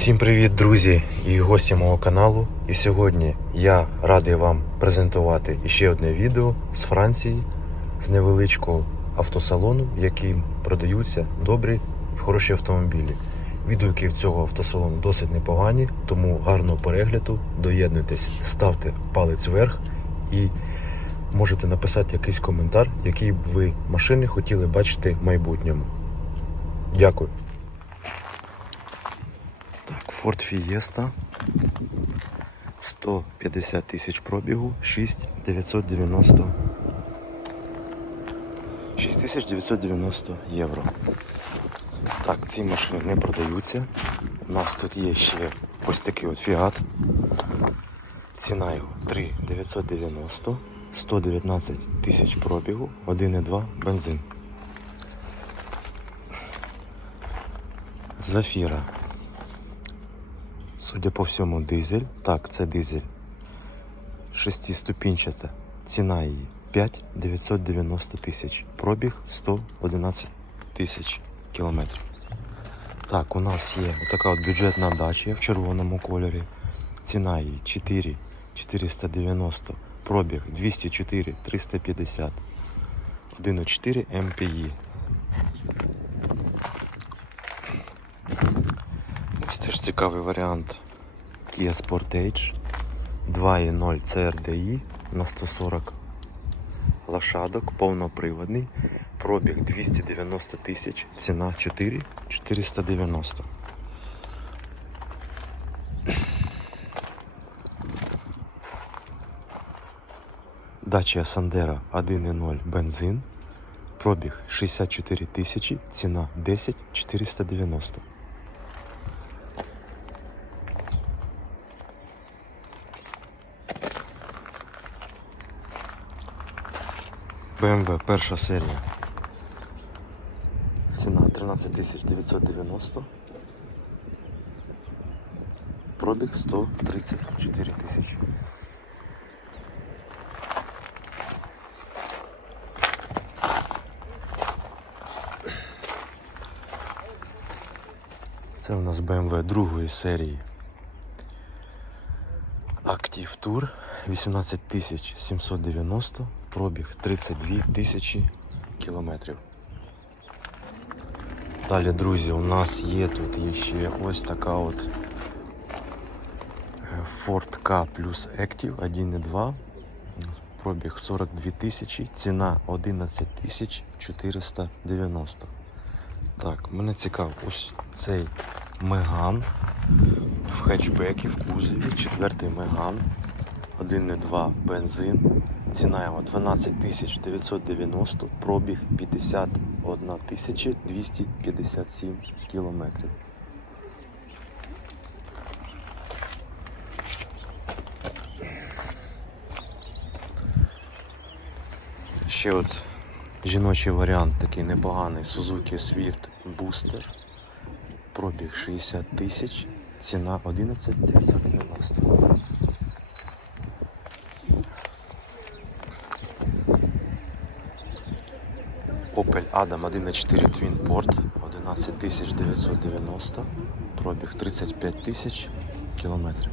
Всім привіт, друзі і гості мого каналу. І сьогодні я радий вам презентувати ще одне відео з Франції, з невеличкого автосалону, яким продаються добрі і хороші автомобілі. Відгуки в цього автосалону досить непогані, тому гарного перегляду. Доєднуйтесь, ставте палець вверх і можете написати якийсь коментар, які б ви машини хотіли бачити в майбутньому. Дякую. Ford Fiesta. 150 тисяч пробігу, 6990. 6990 євро. Так, ці машини не продаються. У нас тут є ще ось такий от Fiat. Ціна його 3990, 119 тисяч пробігу, 1,2 бензин. Зафіра Судя по всьому, дизель. Так, це дизель. Шестиступінчата. Ціна її 5 990 тисяч. Пробіг 111 тисяч кілометрів. Так, у нас є така от бюджетна дача в червоному кольорі. Ціна її 4 490. Пробіг 204 350. 1,4 МПІ. Теж цікавий варіант Kia Sportage 2.0 CRDI на 140 лошадок, повноприводний, пробіг 290 тисяч, ціна 4 490. Dacia Sandero 1.0 бензин, пробіг 64 тисячі, ціна 10 490. BMW перша серія. Ціна 13 990. Пробіг 134 тисячі. Це у нас BMW другої серії. Active Tour 18 790, пробіг 32 тисячі кілометрів. Далі, друзі, у нас є тут є ще ось така от е, Ford K плюс Active 1.2, пробіг 42 тисячі, ціна 11 тисяч 490. Так, мене цікав ось цей Меган в хетчбекі в кузові, четвертий Меган, 1,2 бензин, ціна його 12 тисяч 990, пробіг 51 тисяча 257 кілометрів. Ще от жіночий варіант такий непоганий Suzuki Swift Booster. Пробіг 60 тисяч, ціна 11 990. Opel Adam 1.4 Twin Port 11 990, пробіг 35 тисяч кілометрів.